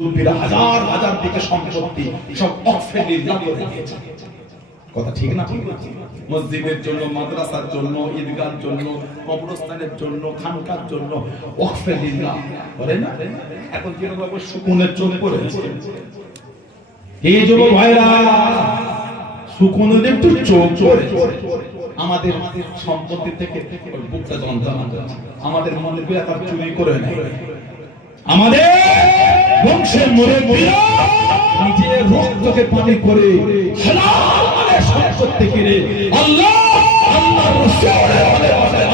হাজার হাজার দিকে সম্পত্তি সব অক্সফোর্ড লিল্লাহ করে দিয়েছে। কথা ঠিক না? মসজিদের জন্য, মাদ্রাসার জন্য, ঈদগাহর জন্য, কবরস্থানের জন্য, খানকার জন্য ওয়াকফে লিল্লাহ বলে না। এখন কি রকম সুকুনের চোখ পড়েছে। এই যুবক ভাইরা, সুকুনের একটু চোখ পড়েছে। আমাদের সম্পত্তি থেকে বুকটা যন্ত্রণা করছে। আমাদের মনে বিরাট চুরি করে নেয়। আমাদের বংশের মুরব্বীরা নিজের রক্তকে পানি করে হালাল মানে সম্পত্তি কিনে আল্লাহ আল্লাহর রাসূলের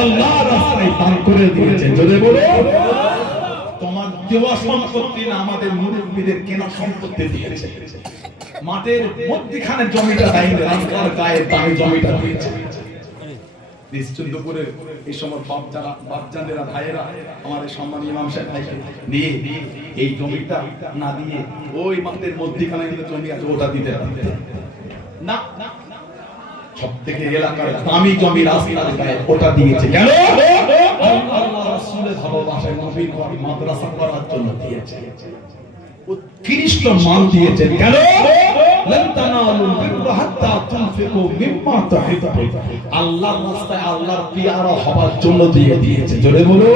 আল্লাহর রাস্তায় দান করে দিয়েছে। জোরে বলো, তোমার দেওয়া সম্পত্তি না, আমাদের মুরব্বীদের কেনা সম্পত্তি দিয়েছে। মাঠের মধ্যখানে জমিটা দেয়নি, রাস্তার গায়ে দামি জমিটা দিয়েছে। নিশ্চিন্তপুরে এই সময় বাপজানেরা ভাইয়েরা আমাদের সম্মানীয় ইমাম সাহেব ভাইকে দিয়ে এই জমিটা না দিয়ে ওই মাঠের মধ্যখানে জমি আছে ওটা দিতে না, সব থেকে এলাকার দামি জমি রাস্তার গায়ে ওটা দিয়েছে। কেন? আল্লাহ রাসূলের ভালোবাসায় নবীর ঘর মাদ্রাসা করার জন্য দিয়েছে, উৎকৃষ্ট মান দিয়েছেন। কেন? লান তানালুল বিররা হাত্তা তুনফিকু মিম্মা তুহিব্বুন, আল্লাহর রাস্তায় আল্লাহর পিয়ারা হবার জন্য দিয়ে দিয়েছে। জোরে বলো,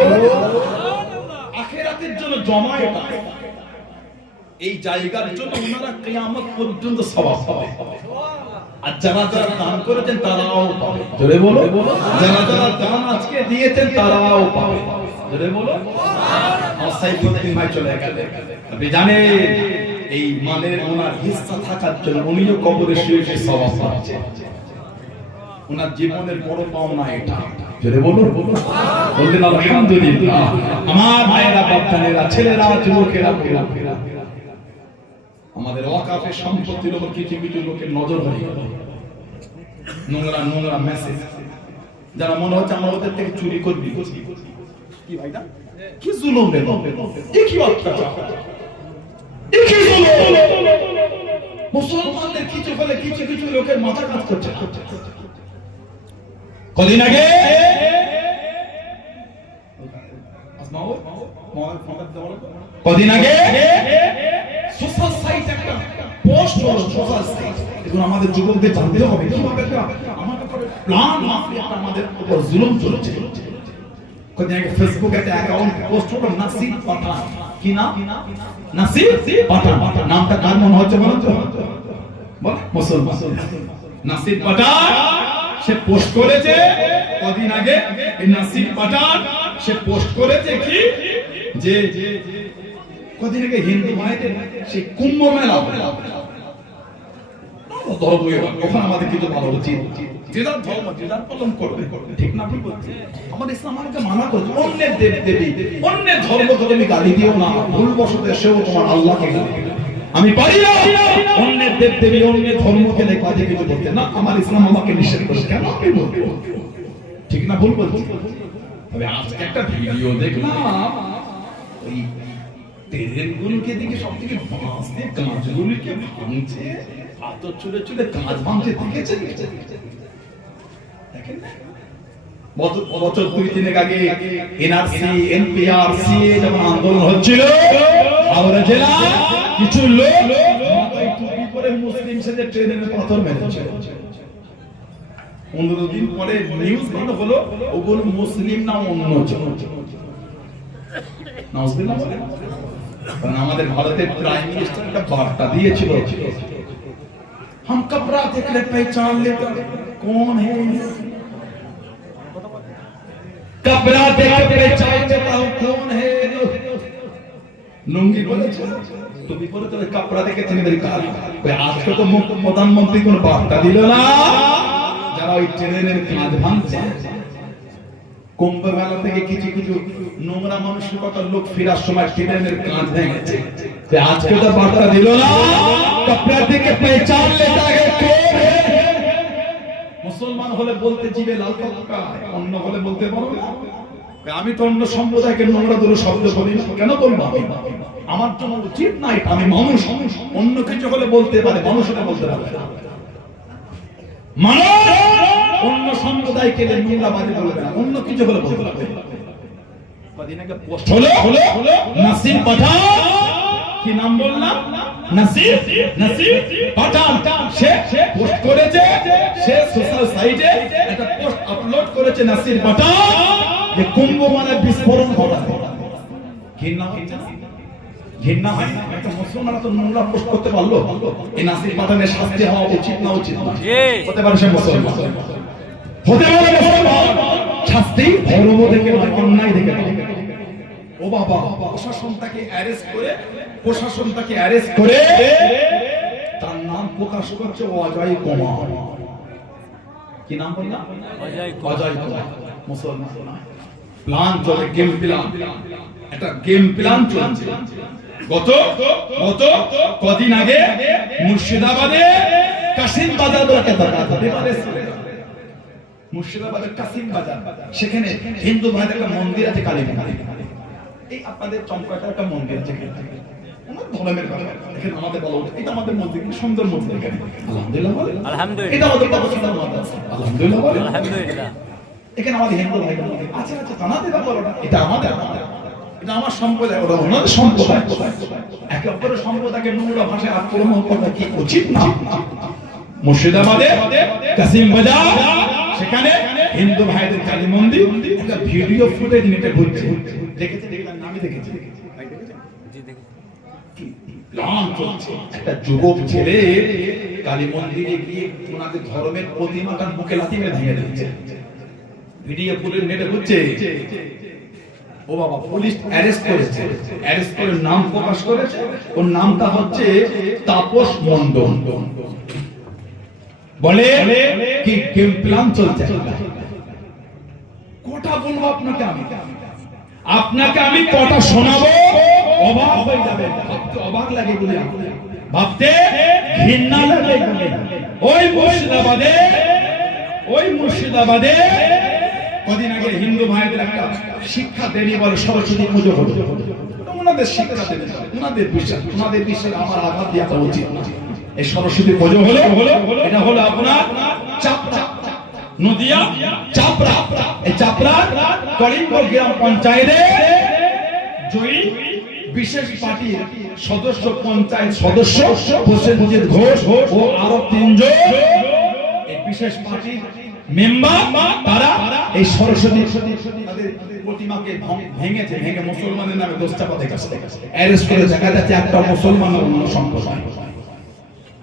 আখিরাতের জন্য জমা এটা। এই জায়গার জন্য ওনারা কিয়ামত পর্যন্ত সওয়াব পাবে। আর যারা যারা দান করেছেন তারাও পাবে। জোরে বলো, যারা যারা দান আজকে দিয়েছেন তারাও পাবে। জোরে বলো সুবহানাল্লাহ। সাইফুদ্দিন ভাই চলে গেলেন, আপনি জানেন এই মানের ওনার হিস্সা থাকার জন্য উনিও কবরে শুয়ে শুয়ে সওয়াব পাচ্ছেন। ওনার জীবনের বড় পাওনা এটা। জোরে বলো বললেন আলহামদুলিল্লাহ। আমার ভাইয়েরা, বাপজানেরা, ছেলেরা, যুবকেরা, আমাদের ওয়াকাফের সম্পত্তির উপর কিছু কিছু লোকের নজর হয়ে গেল। নোংরা নোংরা মেসেজ, যারা মনে হচ্ছে আমরা ওদের থেকে চুরি করবি। কি ভাইটা, কি জুলুম রে, এ কি অত্যাচার, এ কি জুলুম। মুসলমানদের কিছু বলে কিছু কিছু লোকের মাথা কাজ করছে। কদিন আগে সোশ্যাল সাইট একটা পোস্ট হলো, সোশ্যাল সাইট। এখন আমাদের যুবকদের জানতে হবে কিভাবে আমাদের উপরে প্ল্যান মাফিয়া আমাদের উপর জুলুম চলছে। কদিন আগে ফেসবুকে একটা অ্যাকাউন্ট পোস্ট হলো, নাসির পাঠান। কি নাম? নাসির পাঠান। নামটা কার মনে হচ্ছে বলো তো? বল, মুসলমান নাসির পাঠান। সে পোস্ট করেছে কদিন আগে, এই নাসির পাঠান সে পোস্ট করেছে কি যে কদিন আগে হিন্দু ভাইদের সেই কুম্ভ মেলা ওখানে আমাদের কিছু ভালো উচিত, যে যার ধর্ম যে যার পালন করবে, ঠিক না? ভুল বলছি? আমাদের ইসলাম আমাকে মানা করছে অন্যের দেব দেবী, অন্যের ধর্ম তুমি গালি দিও না। ভুলবশত সেও তোমার আল্লাহকে গালি দিও। আমি পারি না অন্যের দেব দেবী, অন্যের ধর্মকে কাজে কিছু বলতে না। আমার ইসলাম আমাকে নিষেধ করে। কেন আমি বলবো? ঠিক না? ভুল বলছি? তবে আজকে একটা ভিডিও দেখলাম, ওই ট্রেনগুলোকে দিকে সব থেকে বাঁশ দিয়ে কাঁচগুলিকে ভাঙছে, হাতর চুলে চুলে কাঁচ ভাঙছে। দেখেছেন? দেখেন না? বছর 2-3 আগে এনআরসি এনপিআরসি যখন আন্দোলন হচ্ছিল, হাওড়া জেলা কিছু লোক টুপি পরে মুসলিম সেজে ট্রেনের পাথর মেরেছে। 15 দিন পরে নিউজ বন্ধ হলো, ওগুলো মুসলিম না অন্য জন। নাউজুবিল্লাহ বলে। কারণ আমাদের ভারতের প্রাইম মিনিস্টার একটা বার্তা দিয়েছিল, हम कपड़ा देख ले पहचान ले कौन है, कपड़ा देख के पहचान लेता हूं कौन है। लुंगी বলেছে, টুপি পরে তো কাপড়া দেখে চিনে দেরি কাল। ওই আজকে তো প্রধানমন্ত্রী কোন বার্তা দিল না। যারা ওই ট্রেনের কাজ ভাঙছে, কুম্ভ মেলা থেকে কিছু কিছু নোংরা মানসিকতার লোক ফেরার সময় ট্রেনের কাজ ভেঙেছে, আজকে তো বার্তা দিল না। কাপড়া দেখে পহচান লেতা है कौन है। মুসলমান হলে বলতে জিবে লাল টপকা, অন্য হলে বলতে পারো না। আমি তো অন্য সম্প্রদায়কে নোংরা ধরে শব্দ বলি না, কেন বলবো? আমার জন্য উচিত না এটা। আমি মানুষ, অন্য কিছু হলে বলতে পারে, মানুষ হলে বলতে পারে না। মানুষ অন্য সম্প্রদায়কে নোংরা বাজে বলবে না, অন্য কিছু হলে বলতে পারে। কদিন আগে পোস্ট হলো নাসির পাঠান কি নাম বললাম, নাসির পাঠান। সে পোস্ট করেছে, সে সোশ্যাল সাইটে একটা পোস্ট আপলোড করেছে নাসির পাঠান যে কুম্ভ মানে বিস্ফোরণ ঘটাবে। ঘৃণা হচ্ছে না? ঘৃণা হয় না? একটা মুসলমান তো নোংরা পোস্ট করতে পারলো? এই নাসির পাঠানের শাস্তি হওয়া উচিত না উচিত না? হতে পারে সে মুসলমান, হতে পারে মুসলমান, শাস্তি ধর্ম দেখে নয়, অন্যায় দেখে নয়। ও বাবা, প্রশাসন তাকে অ্যারেস্ট করে তার নাম প্রকাশ করছে অজয় কুমার। কি নাম বললাম? অজয় কুমার। মুসলমান প্ল্যান চলে, গেম প্ল্যান, একটা গেম প্ল্যান চলছে। গত কদিন আগে মুর্শিদাবাদে কাসিম বাজার বলে একটা জায়গা আছে, মুর্শিদাবাদের কাসিম বাজার, সেখানে হিন্দু ভাইদের একটা মন্দির আছে, কালী মন্দির। এই আপনাদের চমকাটা একটা মন্দির আছে, ধর্মের ব্যাপার। এখানে আমাদের বলা উচিত, এটা আমাদের মন্দির, কি সুন্দর মন্দির। এখানে আলহামদুলিল্লাহ বলে, আলহামদুলিল্লাহ, এটা আমাদের প্রফেশনাল মাদ্রাসা, আলহামদুলিল্লাহ বলে, আলহামদুলিল্লাহ। এখানে আমাদের হিন্দু ভাইদের আছে, জানাতে ব্যাপার, এটা আমাদের, এটা আমার সম্প্রদায়, ওরা ওনাদের সম্প্রদায়। একে অপরের সম্প্রদায়কে নোংরা ভাষায় আক্রমণ করা কি উচিত না? মুর্শিদাবাদে কাসিম বাজার, সেখানে হিন্দু ভাইদের কালী মন্দির, একটা ভিডিও ফুটেজ নেটে ঘুরছে, দেখেছে? আমি দেখেছি। একটা যুবক ছেলে কালী মন্দিরে গিয়ে ওনাদের ধর্মের প্রতিমাটার মুখে লাথি মেরে ভেঙে দিচ্ছে, ভিডিও ফুটেজ নেটে ঘুরছে। ও বাবা, পুলিশ অ্যারেস্ট করেছে, অ্যারেস্ট করে নাম প্রকাশ করেছে। ওর নামটা হচ্ছে তাপস মণ্ডল। বলে কি গেম প্ল্যান চলছে। কটা বলবো আপনাকে আমি কটা শোনাবো, অবাক হয়ে যাবে। ভাবতে অবাক লাগে বলে, ভাবতে ঘৃণা লাগে বলে। ওই মুর্শিদাবাদে কদিন আগে হিন্দু ভাইদের একটা শিক্ষা দেরি বলে সরস্বতী পুজো হলো। ওনাদের শিক্ষা দেরি, ওনাদের বিশ্বাস আমার আঘাত দেওয়া উচিত না। এই সরস্বতী পুজো হলো, এটা হলো আপনার চাপড়া, নদিয়া চাপড়া। এই চাপড়া করিমপুর গ্রাম পঞ্চায়েতে জয়ী বিশেষ পার্টির সদস্য, পঞ্চায়েত সদস্য প্রসেনজিৎ ঘোষ ও আরো 3 জন এই বিশেষ পার্টির মেম্বার, তারা এই সরস্বতী প্রতিমাকে ভেঙেছে, ভেঙে মুসলমানের নামে দোষ চাপাতে গেছে। অ্যারেস্ট করে দেখা যাচ্ছে একটা মুসলমান অন্য সম্প্রদায়।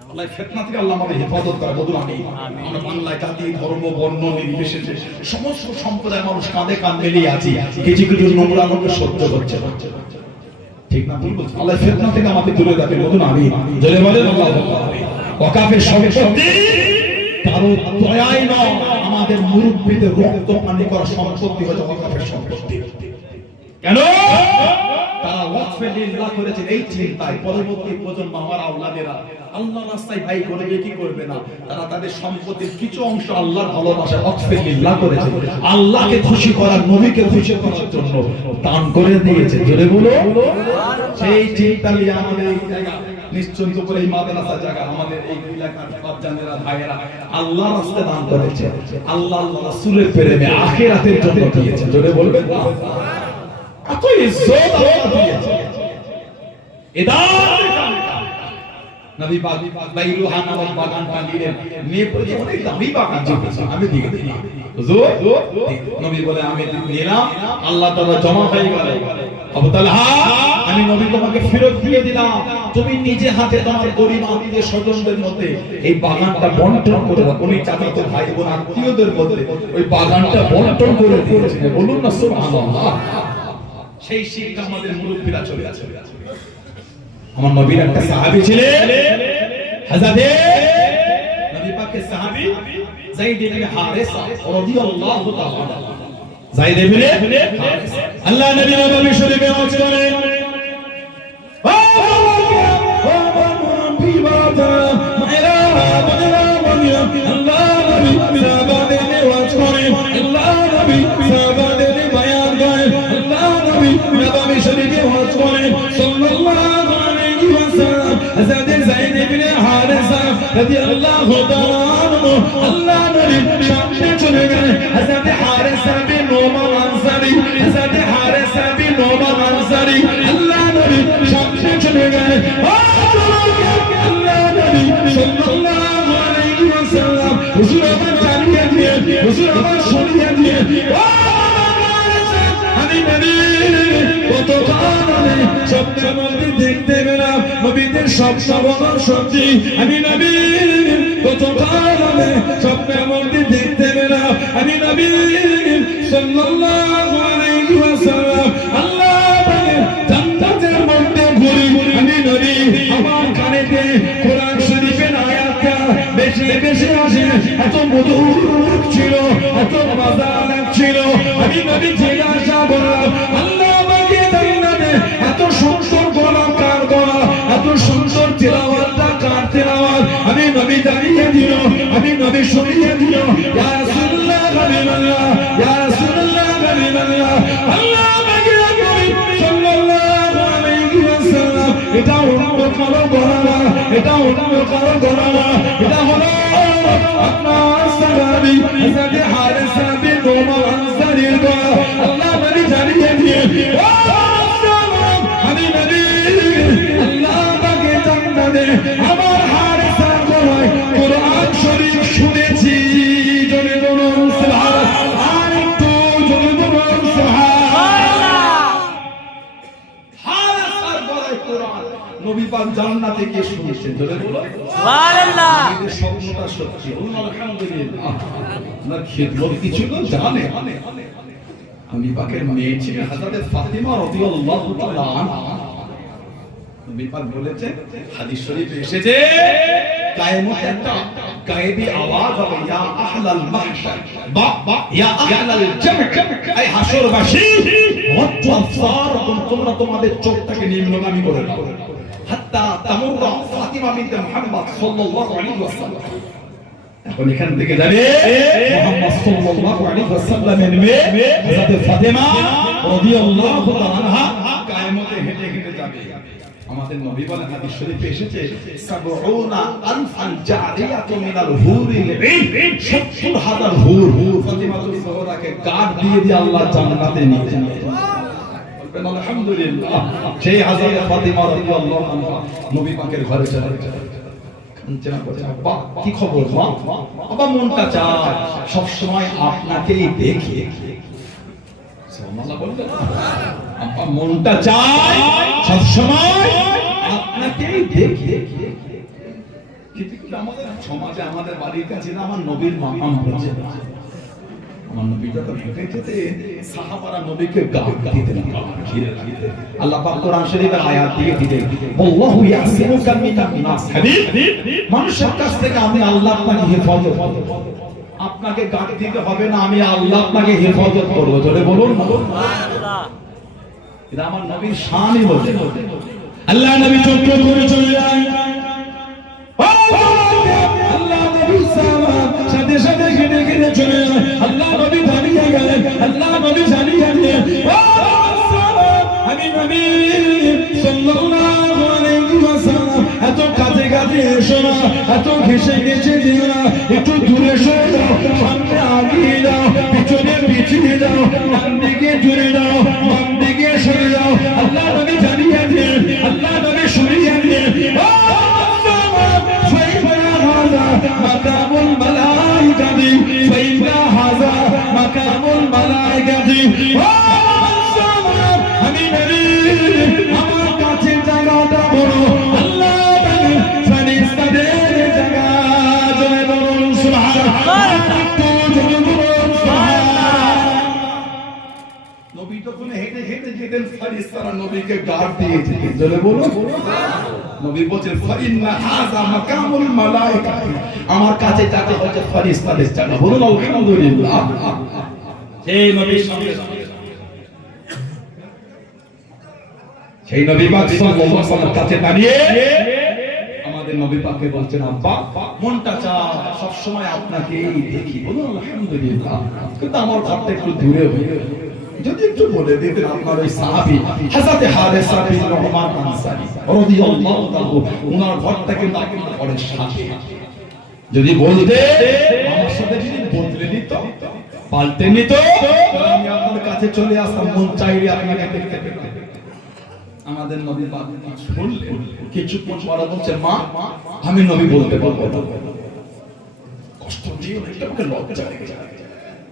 আল্লাহ ফিতনা থেকে আল্লাহ আমাদের হেফাজত করে। বলুন আমিন। আমরা বাংলায় জাতি, ধর্ম, বর্ণ নির্বিশেষে সমস্ত সম্প্রদায়ের মানুষ কাঁধে কাঁধ মিলিয়ে আছি, কিছু কিছু নোংরা লোক সহ্য করছে, ঠিক না? আল্লাহ ফিতনা থেকে আমাদের দূরে রাখে। বলুন আমিন। জোরে বলেন আল্লাহু আকবার। ওয়াকাফের সম্পত্তি কারো দয়াই নয়, আমাদের মুরব্বিদের রক্ত পানি করা সম্পত্তি হচ্ছে ওয়াকাফের সম্পত্তি। কেন? তারা ওয়াকফে লিল্লাহ করেছে এই চিন্তায় পরবর্তী প্রজন্ম, আমার আওলাদেরা আল্লাহর রাস্তায় ভাই করবে কি করবে না, তারা তাদের সম্পত্তির কিছু অংশ আল্লাহর ভালোবাসায় ওয়াকফে লিল্লাহ করেছে, আল্লাহকে খুশি করার, নবীকে খুশি করার জন্য দান করে দিয়েছে। জোরে বলো। সেই চিন্তা নিয়ে আমাদের এই জায়গা নিশ্চিন্ত করে এই মাদ্রাসা জায়গা, আমাদের এই এলাকার বাচ্চারা ভাইয়েরা আল্লাহর রাস্তায় দান করেছে, আল্লাহ রাসূলের প্রেমে আখিরাতের জন্য দিয়েছে। জোরে বলবেন না? এত ইজ্জত আল্লাহ দিয়েছে। নবী পাক বাইরুহা নামক বাগানটা নিলেন, নিয়ে পড়ে অনেক দামি বাগান ছিল, আমি দিয়ে দিই হুজুর। নবী বলে আমি নিলাম, আল্লাহ তাআলা জমা হয়ে গেল। আবু তালহা, আমি নবী তোমাকে ফেরত দিয়ে দিলাম, তুমি নিজে হাতে তোমার গরীব আত্মীয় স্বজনদের মধ্যে এই বাগানটা বন্টন করে দাও। উনি চাচাতো ভাই বোন আত্মীয়দের মধ্যে ওই বাগানটা বন্টন করে দিয়েছিলেন। বলুন না সুবহানাল্লাহ। সেই শিক্ষা আমাদের মুরব্বিরা চলে আছে। আমার নবীর একটা সাহাবী ছিলেন, হযরত নবী পাকের সাহাবী যায়েদ ইবনে হারেসা রাদিয়াল্লাহু তাআলা। যায়েদ ইবনে হারেসা, আল্লাহ নবী নবী শরীফে আছে বলেন, রাদিয়াল্লাহু তাআলা আনহু, আল্লাহ নবী সামনে চলে গেলেন। হযরত হারেসা বিন নোমান আনসারী, হযরত হারেসা বিন নোমান আনসারী, আল্লাহ নবী সামনে চলে গেলেন। আল্লাহ নবী সাল্লাল্লাহু আলাইহি ওয়াসাল্লাম হুজুর আমার জানিয়ে দিয়ে, হুজুর আমার শুনিয়ে দিয়ে, আমি নবী কত কারণে স্বপ্নের মধ্যে দেখতে পেলাম নবীদের স্বপ্ন বলা সত্যি। আমি নবী কত কারণে স্বপ্নের মধ্যে দেখতে পেলাম আমি নবী সাল্লাল্লাহু আলাইহি ওয়াসাল্লাম আল্লাহ পাকের জান্নাতের মধ্যে ঘুরি। আমি নবী আমার কানেতে কোরআন শরীফের আয়াতটা বেশি বেশি আসে, এত মধুর লাগছিল, এত মজা লাগছিল। আমি নবী জিজ্ঞাসা করলাম আল্লাহ আমাকে জান্নাতে এত সুন্দর গলা কার গলা, এত সুন্দর তিলাওয়াতটা কার তিলাওয়াত? আমি নবী জানিয়ে দিল, আমি নবী শুনিয়ে দিল, ইয়া রাসূলুল্লাহ হাবিবাল্লাহ, ইয়া রাসূলুল্লাহ হাবিবাল্লাহ, আল্লাহ আমাকে নবী সাল্লাল্লাহু আলাইহি ওয়াসাল্লাম এটা অন্য কারো গলা না, এটা অন্য কারো গলা না, এটা হলো আপনার সাহাবী হযরত হারিসা বিন উমর আনসারীর গলা। আল্লাহ নবী জানিয়ে দিয়ে, ও সালাম আমি নবী আল্লাহ পাকে জান্নাতে আমার হারিসার গলায় কোরআন শরীফ শুনেছি। জোরে বলুন সুবহানাল্লাহ, আর একটু জোরে বলুন সুবহানাল্লাহ। হারিসার গলায় কোরআন নবী পাক জান্নাতে গিয়ে শুনেছেন। জোরে বলুন সুবহানাল্লাহ। এই স্বপ্নটা সত্যি। বলুন আলহামদুলিল্লাহ। না খেদমত কিছু না জানে। নবী পাকের মেয়ে ছিলেন হযরত ফাতিমা রাদিয়াল্লাহু তাআলা আনহা। নবী পাক বলেছেন হাদিস শরীফে এসেছে কিয়ামত একটা গায়েবী আওয়াজ হবে, ইয়া আহলাল মাহশার বা ইয়া আহলাল জামআ, এই হাসরবাসী ওয়াজ্জু আবসার, তোমরা তোমাদের চোখটাকে নিম্নগামী করে নাও হাত্তা তামুররা ফাতিমা বিনতে মুহাম্মদ সাল্লাল্লাহু আলাইহি ওয়াসাল্লাম। এখন এখান থেকে যাবে মুহাম্মদ সাল্লাল্লাহু আলাইহি ওয়াসাল্লামের মেয়ে হযরত ফাতিমা রাদিয়াল্লাহু তাআলা আনহা কিয়ামতে হেঁটে হেঁটে যাবে। আমাদের নবী বলেন হাদিস শরীফে এসেছে ৭০,০০০ জারিয়াতু মিনাল হুরিল ঈন, ৭০,০০০ হুর ফাতিমাতুজ জোহরাকে গার্ড দিয়ে দিয়ে আল্লাহ জান্নাতে নিয়ে যাবে। বলবেন আলহামদুলিল্লাহ। সেই হযরত ফাতিমা রাদিয়াল্লাহু আনহা নবী পাকের ঘরে চলে গেলেন। কাঞ্চনা বলে, আব্বা কি খবর মা? বাবা মনটা চায় সব সময় আপনাকেই দেখি। সুবহানাল্লাহ বলবেন, আব্বা মনটা চায় সব সময় আপনাকেই দেখি। কিন্তু আমাদের সমাজে আমাদের বাড়ির কাছে না আমার নবীর মাকাম হচ্ছে না। আমার নবী যখন হেঁটে যেতে সাহাবারা নবীকে গার্ড দিতেন, ঘিরে রাখতেন। আল্লাহ পাক কোরআন শরীফের আয়াত দিয়ে দিলেন, আল্লাহু ইয়াসিমুকা মিনান নাস, হাবিব মানুষের কাছ থেকে আমি আল্লাহ আপনাকে হেফাজত করব। আপনাকে গার্ড দিতে হবে না, আমি আল্লাহ আপনাকে হেফাজত করব। জোরে বলুন সুবহানাল্লাহ। এটা আমার নবীর শানই বলে। আল্লাহ নবী চোখ করে চলে যায়, আল্লাহ নবী সাথে সাথে ঘেটে ঘেটে চলে যায়। আল্লাহ নবী জানিয়ে গেলেন, আল্লাহ নবী জানিয়ে গেলেন, আমি নবী সাল্লাল্লাহু আলাইহি ওয়াসাল্লাম এত কাছে কাছে এসো না, এত ঘেসে ঘেসে যেও না, একটু দূরে সরে যাও, সামনে আগিয়ে যাও, পিছনে পিছিয়ে যাও, ডান দিকে জুড়ে যাও, বাম দিকে সরে যাও। আল্লাহ নবী জানিয়ে দিলেন, আল্লাহ নবী শুনিয়ে দিলেন, মাকামুল মালাইকাতি, ফাইন্না হাযা মাকামুল মালাইকাতি। আমি নবী আমার কাছে জায়গাটা বড়, আল্লাহ পাকের ফেরেশতাদের জায়গা। জয় বলুন সুবহানাল্লাহ, জয় বলুন সুবহানাল্লাহ। নবী যখন হেঁটে হেঁটে যেতেন ফেরেশতারা নবীকে গার্ড দিয়ে যেতেন। জোরে বলুন নবী বলেন ফাইন্না হাযা মাকামুল মালাইকাতি, আমার কাছে জায়গা হচ্ছে ফেরেশতাদের জায়গা। বলুন আলহামদুলিল্লাহ। সেই নবীর সঙ্গে সেই নবী পাক সাল্লাল্লাহু আলাইহি ওয়াসাল্লামের কাছে দাঁড়িয়ে আমাদের নবী পাককে বলছেন, আব্বা মনটা চায় সব সময় আপনাকেই দেখি। বলুন আলহামদুলিল্লাহ। কিন্তু আমার ঘরটা একটু দূরে হয়ে গেল, যদি একটু বলে দিতেন আপনার ওই সাহাবী হযরত হারিসা বিন রহমান আনসারী রাদিয়াল্লাহু তাআলা ওনার ঘরটা কিন্তু আপনার ঘরের সাথে, যদি বলতে আমার সাথে যদি বদলে নিত, পাল্টে নিত, আমি আপনার কাছে চলে আসতাম, মন চাইলে আপনাকে দেখতে পেতাম। আমাদের নবী পাক শুনলেন, কিছুক্ষণ পরে বলছে, মা আমি নবী বলতে পারবো না। কষ্ট দিও না, এটা আমাকে লজ্জা লেগে যায়।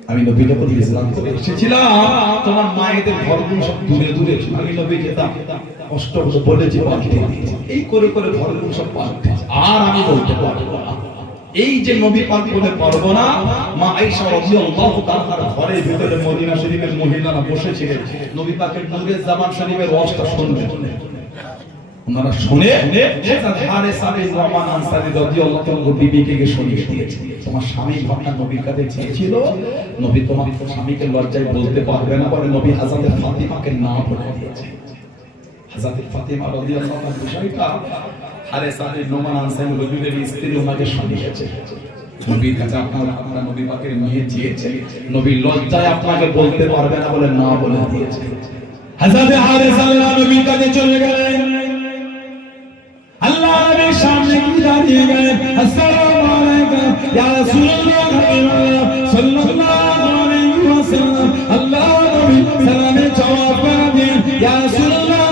আমি নবী যখন ইসলাম করে এসেছিলাম, তোমার মায়েদের ঘরগুলো সব দূরে দূরে ছিল, আমি নবী যেতাম, কষ্ট হতো বলেছি পাল্টে দিয়েছি, এই করে করে ঘরগুলো সব পাল্টে, আর আমি বলতে পারবো না। এই যে নবী পাক বলে পারবো না, মা আয়েশা রাদিয়াল্লাহু তাআলার ঘরের ভিতরে মদিনা শরীফের মহিলারা বসেছিলেন, নবী পাকের নূরের জামান শরীফের ওয়াজটা শুনলেন। ওনারা শুনে হযরত হারেসা বিন রহমান আনসারী রাদিয়াল্লাহু তাআলা বিবিকে গিয়ে শুনিয়ে দিয়েছেন, তোমার স্বামী ভাবনা নবীর কাছে চেয়েছিল, নবী তোমার স্বামীকে লজ্জায় বলতে পারবে না বলে নবী হযরত ফাতিমাকে না বলে দিয়েছেন। হযরত ফাতিমা রাদিয়াল্লাহু তাআলা বিষয়টা হারেসা বিন রহমান আনসারী রাদিয়াল্লাহু তাআলার স্ত্রী ওনাকে শুনিয়েছে, নবীর কাছে আপনারা নবী পাকের মেয়ে চেয়েছে, নবী লজ্জায় আপনাকে বলতে পারবে না বলে না বলে দিয়েছে। হযরত হারেসা নবীর কাছে চলে গেলেন, আল্লাহ নবীর সামনে কি দাঁড়িয়ে গেলেন, আসসালামু আলাইকুম ইয়া রাসূলুল্লাহ সাল্লাল্লাহু আলাইহি ওয়াসাল্লাম। আল্লাহ নবী সালামের জবাব দেন, ইয়া রাসূলুল্লাহ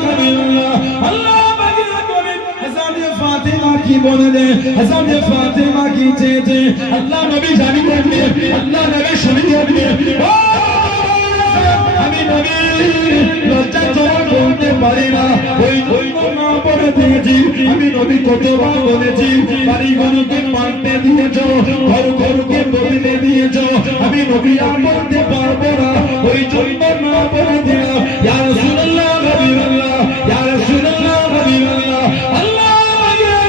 আল্লাহ পাকের নবী হযরত ফাতিমা কি বলে দেন, হযরত ফাতিমা কি চেয়েছে, আল্লাহ নবী জানিয়ে দেন, আল্লাহ নবী শুনিয়ে দেন, আমি নবী লজ্জা জবাব বলতে পারি না, ওই না বলে দিয়েছি, আমি নবী কতবার বলেছি, বাড়ি ঘরকে পাল্টে দিয়েছ, ঘর ঘরকে বদলে দিয়েছ, আমি নবী আর বলতে পারবো না, ওই জন্য না বলে দিলাম, ইয়া রাসূলুল্লাহ হাবিবাল্লাহ, ইয়া রাসূলুল্লাহ হাবিবাল্লাহ। আল্লাহ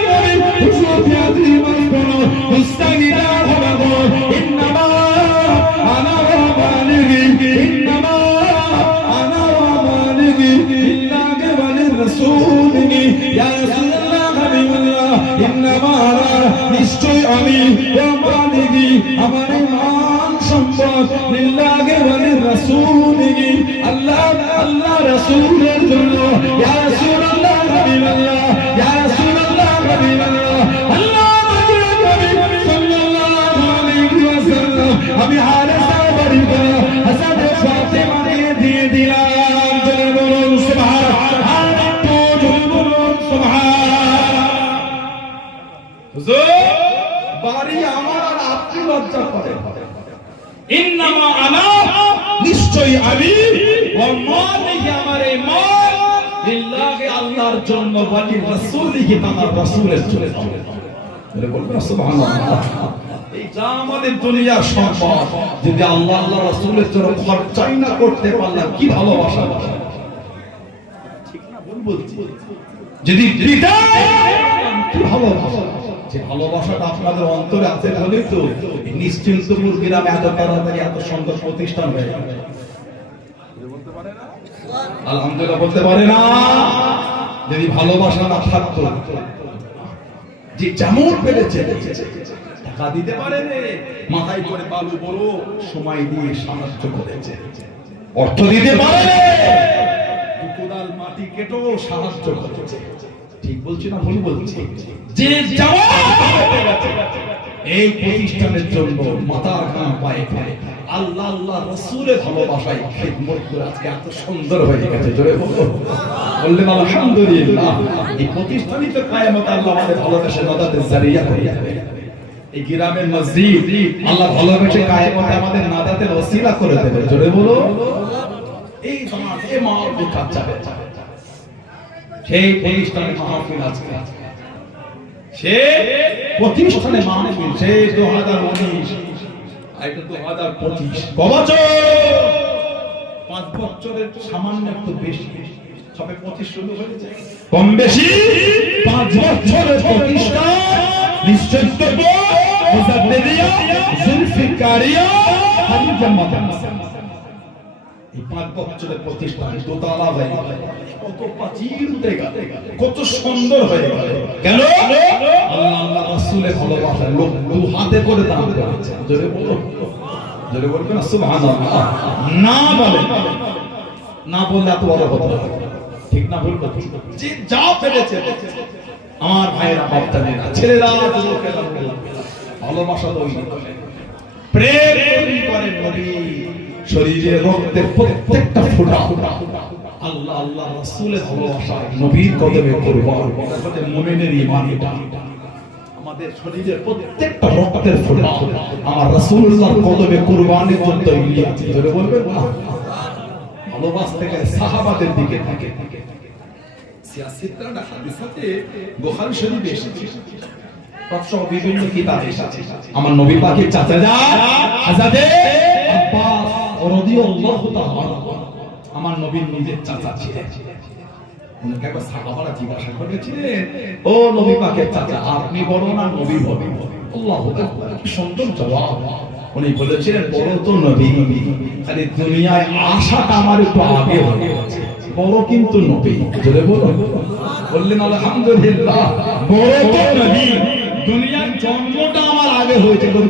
নবী হুজুর বিয়াদি মাইকোনো মুস্তাগিরা হবো, ইন্নামা আনা বালিগি, ইন্নামা আনা বালিগি ইল্লাকে বালির রাসূলিহি, ইয়া রাসূলুল্লাহ হাবিবাল্লাহ, ইন্নামা নিশ্চয় আমি ও বালিগি, আমার মান সম্পদ লিল্লাহি ওয়া লিরাসূলিহি, আল্লাহ আল্লাহ রাসূলের জন্য, ইয়া রাসূলুল্লাহ হাবিবাল্লাহ, ইয়া রাসূলুল্লাহ হাবিবাল্লাহ। আল্লাহ নবী সাল্লাল্লাহু আলাইহি ওয়াসাল্লাম আমি হারেসা বাড়ি গেলাম, হযরত ফাতিমা দিয়ে দিলাম, জোরে বলুন সুবহানাল্লাহ, একটু জোরে বলুন সুবহানাল্লাহ। হুজুর বাড়ি আমার আর আপনি লজ্জা করেন, ইন্নামা আনা নিশ্চয়ই আমি, ওয়া মালিহি আমার এই মাল লিল্লাহি আল্লাহর জন্য, ওয়ালি রাসূলিহি আমার রাসূলের জন্য। বলে বলবেন সুবহানাল্লাহ। এই যা আমাদের দুনিয়ার সম্পদ, যদি আল্লাহ আল্লাহ রাসূলের জন্য খরচাই না করতে পারলাম, কি ভালোবাসা, ঠিক না ভুল বলছি? যদি হৃদয় কি ভালোবাসা, যে ভালোবাসাটা আপনাদের অন্তরে আছে বলেই তো নিশ্চিন্তপুর গ্রামে এত তাড়াতাড়ি এত সুন্দর প্রতিষ্ঠান হয়ে গেল। আলহামদুলিল্লাহ বলতে পারে না? যদি ভালোবাসা না থাকতো, যে যেমন পেরেছে টাকা দিতে পারে রে, মাথায় করে বালু বড় সময় দিয়ে সাহায্য করেছে, অর্থ দিতে পারে রে, কোদাল মাটি কেটো সাহায্য করেছে, ঠিক বলছি না ভুল বলছি? যে এই প্রতিষ্ঠানের জন্য মাথার ঘাম পায়ে ফেলে আল্লাহ আল্লাহ রাসূলের ভালোবাসায় খিদমত করে আজকে এত সুন্দর হয়ে গেছে, জোরে বললেন আলহামদুলিল্লাহ। এই প্রতিষ্ঠানই তো কিয়ামত আল্লাহ আমাদের ভালোবাসা নাদাতের জারিয়া করে দেবে। এই গ্রামের মসজিদ আল্লাহ ভালোবাসে কিয়ামতে আমাদের নাদাতের ওসিলা করে দেবে, জোরে বলো। এই সমাজ এই মাহফিল কাজ যাবে, সেই প্রতিষ্ঠানে মাহফিল আজকে, সে প্রতিষ্ঠানে মাহফিল, সে 2019 এটা 2025 কবছর 5 বছরের সামান্য একটু বেশি, সবে 25 শুরু হয়েছে, কম বেশি 5 বছরের প্রতিষ্ঠান, নিশ্চয়ই মুজাদ্দিদিয়া জুলফিকারিয়া হাদিজা মাদ্রাসা। এই 5 বছরের প্রতিষ্ঠান দোতলা হয়ে গেল, কত প্রাচীর উঠে গেল, কত সুন্দর হয়ে গেল। কেন? আল্লাহ আল্লাহ রাসূলের ভালোবাসা লোক দু হাতে করে দান করেছে, জোরে বলো, জোরে বলবেন সুবহানাল্লাহ। না বলে না বললে এত বড় কথা, ঠিক না ভুল কথা? যে যা পেরেছে আমার ভাইয়েরা বাপদাদেরা ছেলেরা যুবকেরা ভালোবাসা তৈরি করে, প্রেম তৈরি করে, নবী শরীরে রক্তের প্রত্যেকটা ফোঁটা আল্লাহ আল্লাহ রাসূলের ভালোবাসায় নবীর কদমে কুরবান। আমাদের মুমিনের ঈমান এটা। আমাদের শরীরের প্রত্যেকটা রক্তের ফোঁটা আমার রাসূলুল্লাহর কদমে কুরবানির জন্য তৈরি আছে। জোরে বলবেন না? ভালোবাসতে গেলে সাহাবাদের দিকে থাকে। সিয়াসিতরা হাদিসে বুখারী শরীফে এসেছে, তৎসহ বিভিন্ন কিতাবে এসেছে। আমার নবী পাকের চাচাজা হযরত আব্বাস রাদিয়াল্লাহু তাআলা আমার নবীর নিজের চাচা ছিলেন। উনাকে একবার সাহাবারা জিজ্ঞাসা করেছিলেন, ও নবী পাকের চাচা, আপনি বড় না নবী বড়? আল্লাহু আকবার, কি সুন্দর জবাব। উনি বলেছিলেন, বড় তো নবী, খালি দুনিয়ায় আশাটা আমার একটু আগে হয়ে গেছে, বড় কিন্তু নবী। জোরে বলুন, বললেন আলহামদুলিল্লাহ, বড় তো নবী, দুনিয়ার জন্মটা আমার আগে হয়েছে, বড়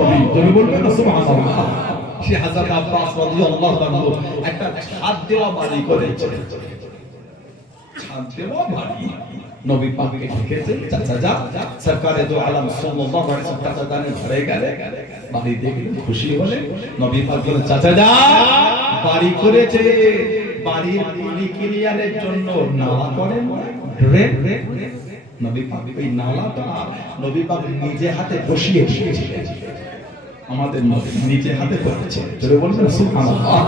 নবী। জোরে বলবেন না সুবহানাল্লাহ। সে হযরত আব্বাস রাদিয়াল্লাহু তাআলা একটা ছাদ দেওয়া বাড়ি করেছিলেন। ছাদ দেওয়া বাড়ি নবী পাককে লিখেছেন, চাচা যা সরকারে দো আলম সাল্লাল্লাহু আলাইহি ওয়াসাল্লাম তাদের ঘরে গেলে বাড়ি দেখে খুশি হলে নবী পাক বলেন, চাচা যা বাড়ি করেছে, বাড়ির পানি ক্লিয়ারের জন্য নালা করেন ড্রেন। নবী পাক এই নালাটা নবী পাক নিজে হাতে বসিয়ে দিয়েছিলেন। আমাদের নবী নিজে হাতে করেছে। জোরে বলবেন সুবহানাল্লাহ।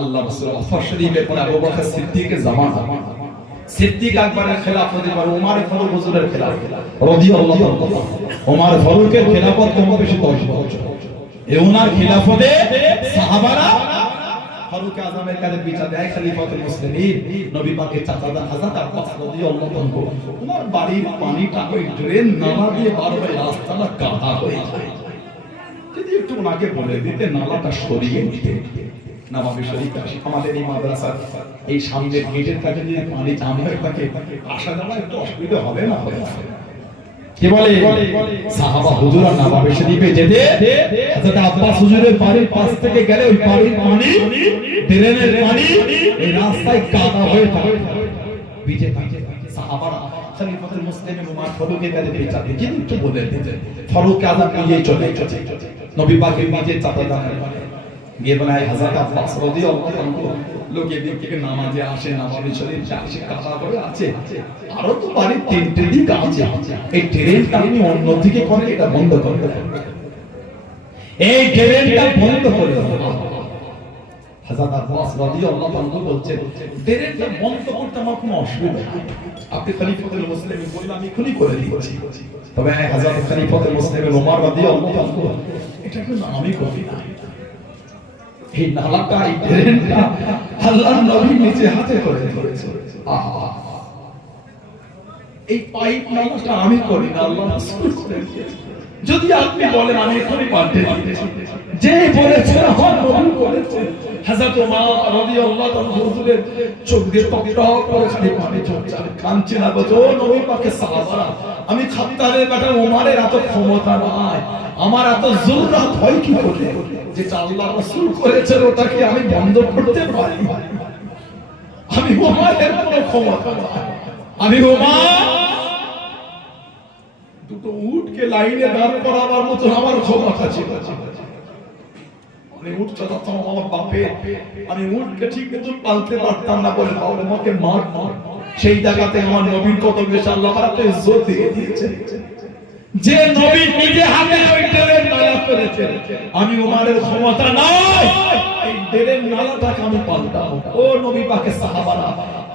আল্লাহ রাসূল আফা শরীফে পরে আবু বকর সিদ্দিকের জামানা, সিদ্দিক আকবরের খেলাফতের পর ওমর ফারুক হুজুরের খেলাফত রাদিয়াল্লাহু তাআলা, ওমর ফারুকের খেলাফত কম বেশি 10 বছর। এই ওনার খেলাফতে সাহাবারা ফারুক আযমের কাছে বিচার দেয় খলিফাতুল মুসলিমিন নবী পাকের চাচাদা হযরত আব্বাস রাদিয়াল্লাহু তাআলা। ওনার বাড়ির পানিটা ওই ড্রেন নালা দিয়ে বার হয়ে রাস্তাটা কাদা হয়ে যায়। যদি একটু ওনাকে বলে দিতে নালাটা সরিয়ে নিতে। নববী শরীফে আমাদের এই মাদ্রাসার এই সামনের গেটের কাছে যদি পানি জাম হয়ে থাকে, আসা যাওয়া একটু অসুবিধা হবে না? হবে। কি বলে সাহাবা হুজুরা নববী শরীফে যেতে হযরত আব্বাস হুজুরের বাড়ির পাশ থেকে গেলে ওই বাড়ির পানি, ড্রেনের পানি এই রাস্তায় কাদা হয়ে থাকে, ভিজে থাকে। সাহাবারা খলিফাতুল মুসলিমিন ওমর ফারুকের কাছে বিচার দিয়ে কিন্তু বলে দিতে, ফারুক আযম নিজেই চলে গেছে নবী পাকের নিজের চাচাদা গিয়ে বলে, হযরত আব্বাস রাদিয়াল্লাহু তাআলা লোক এদিক থেকে নামাজে আসে, নববী শরীফে আসে, কাদা করে আছে, আরো তো বাড়ির তিনটে দিক আছে, এই ট্রেনটা আপনি অন্য দিকে করে এটা বন্ধ করে দেন, এই ট্রেনটা বন্ধ করে দেন। হযরত আব্বাস রাদিয়াল্লাহু তাআলা বলছেন, ট্রেনটা বন্ধ করতে আমার কোনো অসুবিধা নেই, আপনি খলিফাতুল মুসলিমিন বললে আমি এখনই করে দিচ্ছি। তবে হযরত খলিফাতুল মুসলিমিন ওমর রাদিয়াল্লাহু তাআলা এটা কিন্তু আমি করি না, এই নালাটা, এই ড্রেনটা আল্লাহর নবী নিচে হাতে করে ধরেছে। এই পাইপ নালাটা আমি করি না, আল্লাহ রাসূল করে দিয়েছে। যদি আপনি বলেন আমি এখনই পাল্টে দিচ্ছি, যে বলেছে আমার নবী করেছে। হযরত ওমর রাদিয়াল্লাহু তাআলা হুজুরের চোখ দিয়ে টক টক করে খালি পানি ঝরছে, কাঁদছে না, বলছে, ও নবী পাকের সাহাবারা, আমি খাত্তারের বেটা ওমরের এত ক্ষমতা নাই, আমার এত জুররাত হয় কি করে, যেটা আল্লাহ রাসূল করেছেন ওটা কি আমি বন্ধ করতে পারি? আমি ওমরের কোনো ক্ষমতা নাই, আমি ওমর দুটো উটকে লাইনে দাঁড় করাবার মতো আমার ক্ষমতা ছিল। আমি উট চালাতাম আমার বাপে, আমি উটকে ঠিক মতো পালতে পারতাম না বলে বাবা আমাকে মার, সেই জায়গাতে আমার নবীর কত বেশি আল্লাহ পাক ইজ্জত দিয়ে দিয়েছে। যে নবী নিজে হাতে ওই ট্রেনের নালা করেছেন, আমি ওমরের ক্ষমতা নাই এই ট্রেনের নালাটাকে আমি পাল্টাবো। ও নবী পাকের সাহাবারা,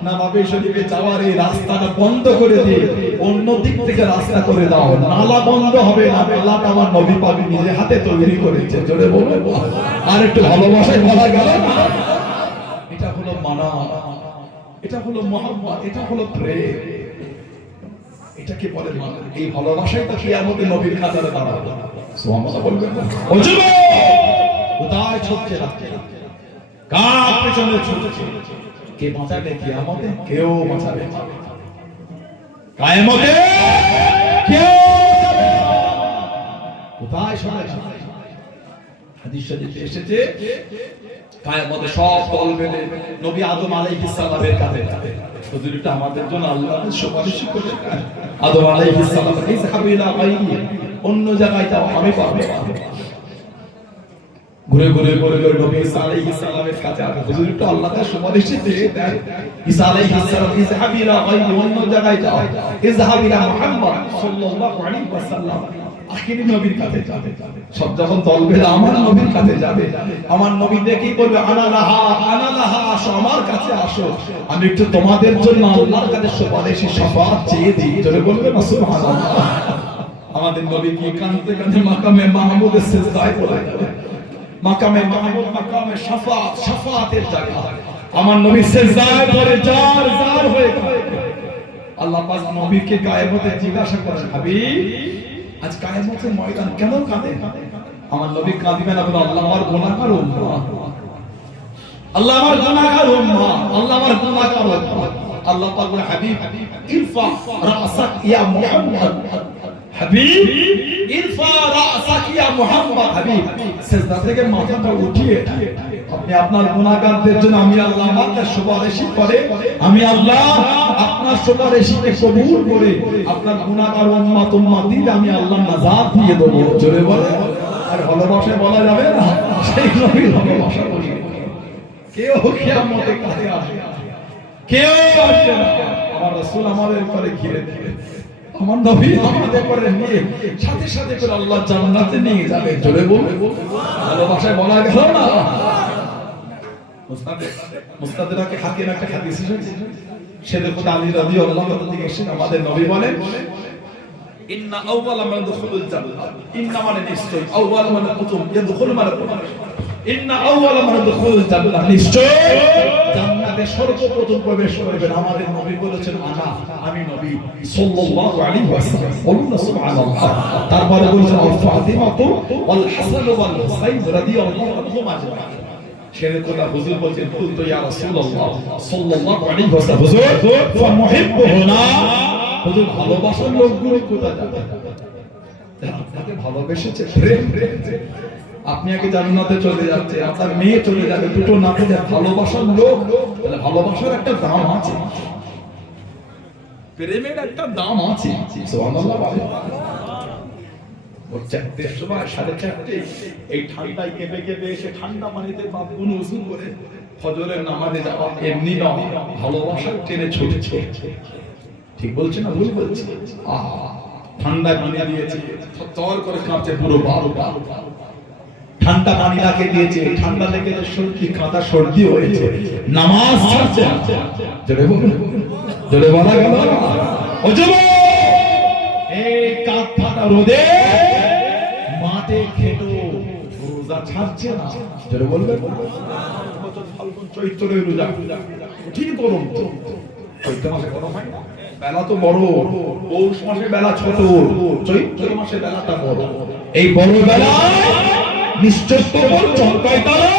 নববী শরীফে যাওয়ার এই রাস্তাটা বন্ধ করে দিয়ে অন্য দিক থেকে রাস্তা করে দাও, নালা বন্ধ হবে না, নালাটা আমার নবী পাক নিজে হাতে তৈরি করেছে। জোরে বলুন, আর একটু ভালোবাসায় বলা গেল না? এটা হলো মানা, এটা হলো মহব্বত, এটা হলো প্রেম, এটাকে বলে মানা। এই ভালোবাসাই তো কিয়ামতে নবীর কাতারে দাঁড়াবে। সুবহানাল্লাহ বলবেন না? ও যুবক, কোথায় ছুটছে রাতে, কার পেছনে ছুটছে? কে বাঁচাবে কিয়ামতে? কেউ বাঁচাবে না। কিয়ামতে কেউ বাঁচাবে না। কোথায় সরে যাবে? হাদিস শরীফে এসেছে, কিয়ামতে সব দল বেঁধে নবী আদম আলাইহিস সালামের কাছে যাবে। হুজুরটা আমাদের জন্য আল্লাহ সুপারিশ করেছেন, আদম আলাইহিস সালাম ইযহাবু ইলা গায়রি, অন্য জায়গায় যাও, আমি পারবো না। ঘুরে ঘুরে ঘুরে ঘুরে নবী ঈসা আলাইহিস সালামের কাছে আসে। হুজুর একটু আল্লাহর সুপারিশে দিয়ে দেন। ঈসা আলাইহিস সালাম ইযহাব ইলা গায়রি, অন্য জায়গায় যাও, ইযহাব ইলা মুহাম্মদ সাল্লাল্লাহু আলাইহি ওয়াসাল্লাম, আখিরি নবীর কাছে যাবে। সব যখন দল বেলা আমার নবীর কাছে যাবে, আমার নবী দেখেই বলবে আনা লাহা, আসো আমার কাছে আসো, আমি একটু তোমাদের জন্য আল্লাহর কাছে সুপারিশে শাফাআত চেয়ে দিই। জোরে বলবেন না সুবহানাল্লাহ। আমাদের নবী কি কাঁদতে কাঁদতে মাকামে মাহমুদের সিজদায় পড়ে যাবে। মাকামে মাহমুদ মাকামে শাফাআতের জায়গা। আমার নবী সিজদায় পড়ে জার হয়ে গেল। আল্লাহ পাক নবীকে কিয়ামতে জিজ্ঞাসা করেন, হাবিব আজ কিয়ামতের ময়দান কেন কাঁদে? আমার নবী কাঁদবেন না, আল্লাহ আমার গুনাহগার উম্মত, আল্লাহ আমার গুনাহগার উম্মত, আল্লাহ আমার গুনাহগার উম্মত। আল্লাহ পাক বলে, হাবিব ইরফা রাসাক ইয়া মুহাম্মদ, হাবিব ইরফা রাসাক ইয়া মুহাম্মদ, হাবিব সিজদা থেকে মাথাটা উঠিয়ে আপনি আপনার গুনাহগারদের জন্য আমি আল্লাহ আমাকে সুপারিশ করে, আমি আল্লাহ আপনার সুপারিশকে কবুল করে আপনার গুনাহগার উম্মতির আমি আল্লাহ নাজাত দিয়ে দেব। জোরে বলে আর ভালোবাসা বলা যাবে না, সেই নবীর ভালোবাসা বলি। কেউ কিয়ামতে কাছে আসবে, কেউ আসবে না। আমার রাসূল আমাদের করে ঘিরে দিবে, আমার নবী আমাদের করে নিয়ে সাথে সাথে করে আল্লাহ জান্নাতে নিয়ে যাবে। জোরে বলে ভালোবাসায় বলা গেল না। মুস্তাদরাকে হাকিম একটা হাদিস এসেছে, সাইয়েদনা আলী রাদিয়াল্লাহু আনহু থেকে এসে আমাদের নবী বলেন, ইন্না আউওয়ালা মান দুখুলুল জান্নাহ, ইন্না মানে নিশ্চয়, আউওয়ালা মানে প্রথম, ইয়াদখুল মানে প্রথম, ইন্না আউওয়ালা মান দুখুলুল জান্নাহ নিশ্চয় জান্নাতে সর্বপ্রথম প্রবেশ করবেন আমাদের নবী বলেছেন আনা, আমি নবী সাল্লাল্লাহু আলাইহি ওয়াসাল্লাম। বলুন না সুবহানাল্লাহ। তারপরে বলেছেন আল ফাতিমাতু ওয়াল হাসান ওয়াল হুসাইন রাদিয়াল্লাহু আনহুম আজমাইন। শেরেকোলা হুজুর বলেন কুলতু ইয়া রাসূলুল্লাহ সাল্লাল্লাহু আলাইহি ওয়াসাল্লাম, হুজুর ফামুহিব্বুহুনা, হুজুর ভালোবাসার লোকগুলো কোথায় যাবে? আপনাকে ভালোবেসেছে, প্রেম, আপনি আগে জান্নাতে চলে যাচ্ছে, আপনার মেয়ে চলে যাবে, দুটো না পেলে ভালোবাসার লোক, তাহলে ভালোবাসার একটা দাম আছে, প্রেমের একটা দাম আছে। সুবহানাল্লাহ। ওর চারটের সময় 4:30 এই ঠান্ডায় কেঁপে কেঁপে এসে ঠান্ডা পানিতে বাপগুলো উজু করে ফজরের নামাজে যাওয়া এমনি নয়, ভালোবাসার ট্রেনে ছুটেছে। ঠিক বলছি না ভুল বলছি? ঠান্ডায় পানি দিয়েছে, তর করে কাঁপছে পুরো বারোটা, ঠান্ডা পানি রাখে দিয়েছে, ঠান্ডা লেগে সর্দি কাঁদা সর্দি হয়েছে, নামাজ ছাড়ছে। জোরে বলা গেল ও যুবক, এই কাঁধ ফাটা রোদে মাঠে খেটো রোজা ছাড়ছে না। জোরে বলবে ফাল্গুন চৈত্রের রোজা, ঠিক গরম তো, চৈত্র মাসে গরম হয় না, বেলা তো বড়, পৌষ মাসে বেলা ছোট, চৈত্র মাসে বেলাটা বড়। এই বড় বেলা নিশ্চয় চমকাইতালা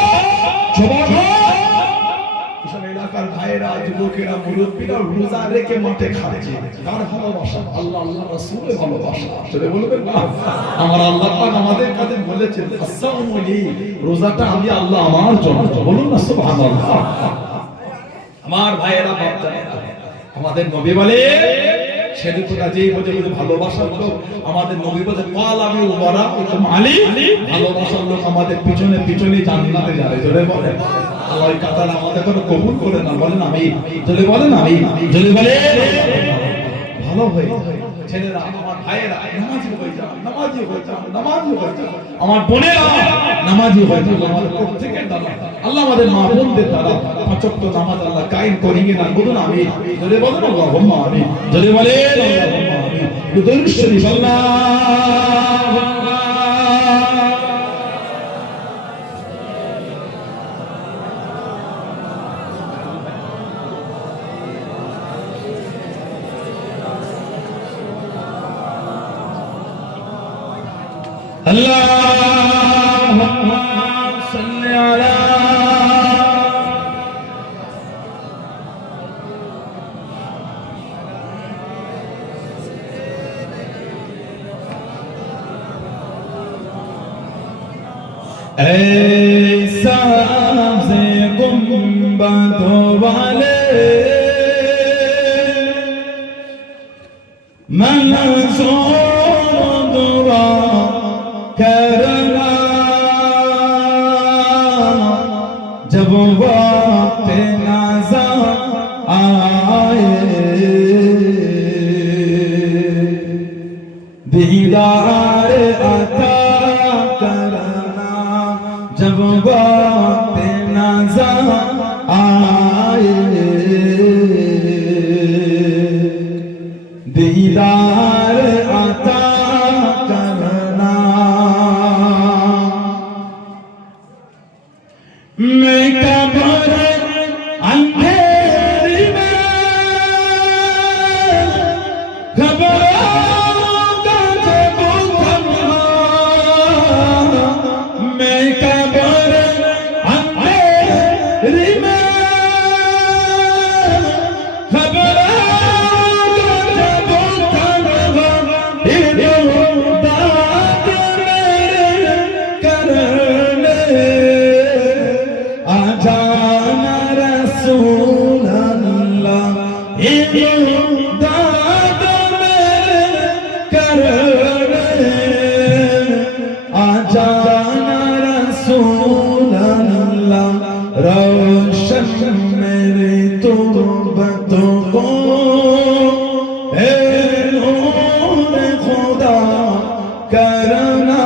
এলাকার ভাইয়েরা, যুবকেরা, মুরব্বীরা রোজা রেখে মাঠে খাচ্ছে। কার ভালোবাসা? আল্লাহ আল্লাহ রাসূলের ভালোবাসা। আসলে বলবেন না, আমার আল্লাহ পাক আমাদের কাছে বলেছেন আসসালামু আলাইকুম, রোজাটা আমি আল্লাহ আমার জন্য। বলুন না সুবহানাল্লাহ। আমার ভাইয়েরা, বাচ্চারা, আমাদের নবী বলে শেরেকোলা যেই বোঝে ভালোবাসার লোক, আমাদের নবী বলে কাল আমি ওয়ারা আলী, ভালোবাসার লোক আমাদের পিছনে পিছনে জান্নাতে যাবে। জোরে বলে আল্লাহ তাআলা আমাদের করে কবুল করে না, বলেন আমি, জোরে বলেন আমি, জোরে বলে ভালো হয়ে ছেলেরা, আমার ভাইয়েরা নামাজি হয়ে যান, নামাজি হয়ে যান, নামাজি হয়ে যান, আমার বোনেরা নামাজি হয়ে যান। আমাদের প্রত্যেকের দ্বারা আল্লাহ আমাদের মা বোনদের দ্বারা পাঁচ ওয়াক্ত নামাজ আল্লাহ কায়েম করিয়ে না। বলুন আমি, জোরে বলেন আল্লাহুম্মা আমিন, জোরে বলেন আল্লাহুম্মা আমিন। দুরূদ শরীফ اللهم صل على ऐसा से गुंबद वाले मंसूर दुआ करना वक्त नज़र आए दीदार अता करना जब वक्त नज़र आए दीदार अता करना मैं कब्र अंधेरी में घबराऊंगा जब तन्हा मैं कब्र अंधेरी में घबराऊंगा जब तन्हा इमदाद मेरे करने आजाना रसूल अल्लाह इमदाद मेरे करने आजाना रसूल अल्लाह रोशन मेरे तुर्बतों को ए नूर खुदा करना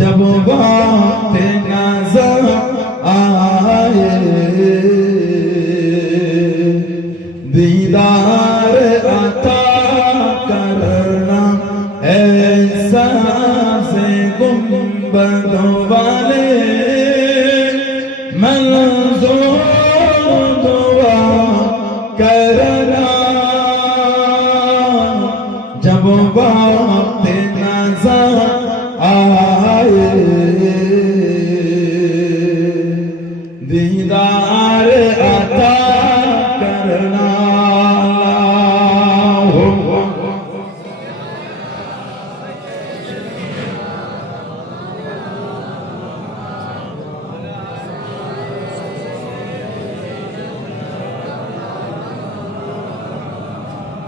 जब वक्त नज़र आए दीदार अता करना ऐसा से गुंबदों वाले मंज़ूर दुआ करना जब वक्त नज़र आए दीदार अता करना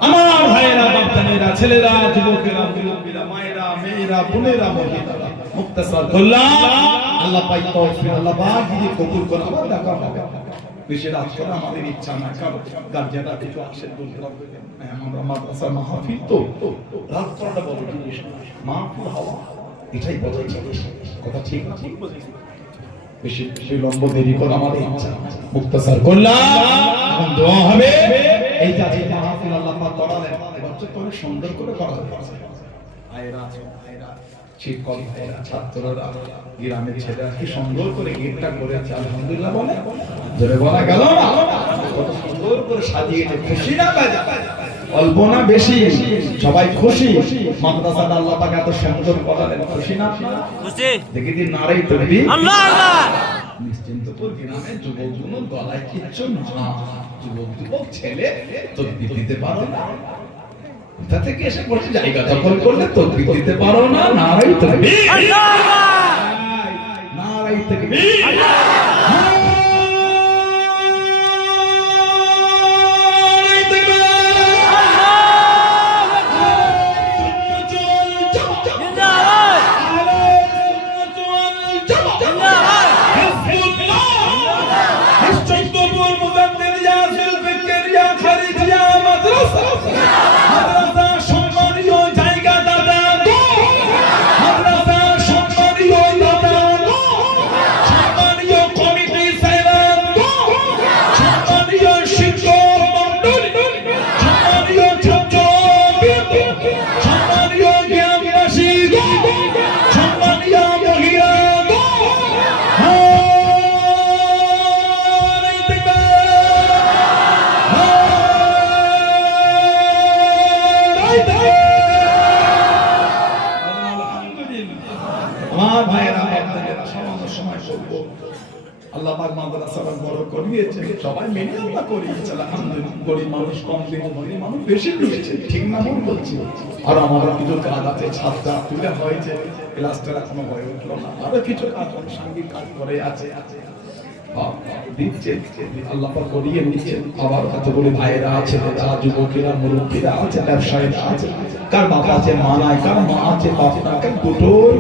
আমার ভাইয়েরা বাপজানেরা ছেলেরা যুবকেরা মুরব্বিরা মায়েরা মেয়েরা বোনেরা মহিলারা মুক্তাসার করলাম আল্লাহ পাক তৌফিক আল্লাহ পাক দিয়ে কবুল করে আবার দেখা হবে বেশি রাত করে আমাদের ইচ্ছা না কারণ গার্জিয়ানরা কিছু আসে বলতে হবে আমরা মাদ্রাসা মাহফিল তো রাত করাটা বড় জিনিস মাহফিল হওয়া এটাই বড় জিনিস কথা ঠিক না ঠিক বলেছি বেশি বেশি লম্বা দেরি করে আমাদের ইচ্ছা মুক্তাসার করলাম এখন দোয়া হবে এই যে মাহফিল আল্লাহ পাক করালেন এবার তো অনেক সুন্দর করে করা হবে আয়রা শিক্ষক ভাইরা ছাত্ররা গ্রামের ছেলেরা কি সুন্দর করে গেটটা করেছে আলহামদুলিল্লাহ বলে জোরে বলা গেল না কত সুন্দর করে সাজিয়েছে খুশি না বাজা অল্প না বেশি সবাই খুশি মাদ্রাসাটা আল্লাহ পাক এত সুন্দর করালেন খুশি না খুশি দেখি দিন নারাই তাকবীর আল্লাহ আল্লাহ নিশ্চিন্তপুর গ্রামে যুবকগুলো গলায় কিচ্ছু না যুবক ছেলে তাকবীর দিতে পারো না কোথা থেকে এসে পড়ে জায়গা দখল করলে তাকবীর দিতে পারো না নারাই তাকবীর আল্লাহ নারাই তাকবীর আল্লাহ আল্লাহ পাক মাদ্রাসাটা বড় করিয়েছে সবাই মেনে আল্লাহ করিয়েছে আলহামদুলিল্লাহ গরিব মানুষ কম দিন গরিব মানুষ বেশি দিয়েছে ঠিক না মন বলছি আর আমার কিছু কাজ আছে ছাত্রা তুলে হয়েছে ক্লাসটা এখনো হয়ে উঠলো না আরো কিছু কাজ সাংঘিক কাজ করে আছে দিচ্ছে আল্লাহ পাক করিয়ে নিচ্ছে আবার কতগুলো ভাইয়েরা আছে যারা যুবকেরা মুরব্বীরা আছে ব্যবসায়ীরা আছে কার বাবা আছে মা নাই কার মা আছে বাপ নাই কার দুটোই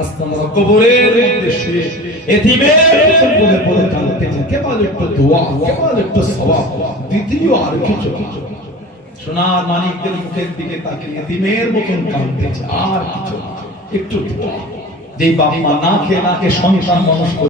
আজকে আমরা কবরের মধ্যে শুয়ে এতিমের মতন বলে বলে কাঁদতেছি, কেবল একটু দোয়া, কেবল একটু সওয়াব, দ্বিতীয় আর কিছু না। সোনার মানিকদের মুখের দিকে তাকিয়ে এতিমের মতন কাঁদতেছে, আর কিছু না, একটু দোয়া। যে বাপ মা না খেয়ে সন্তান মানুষ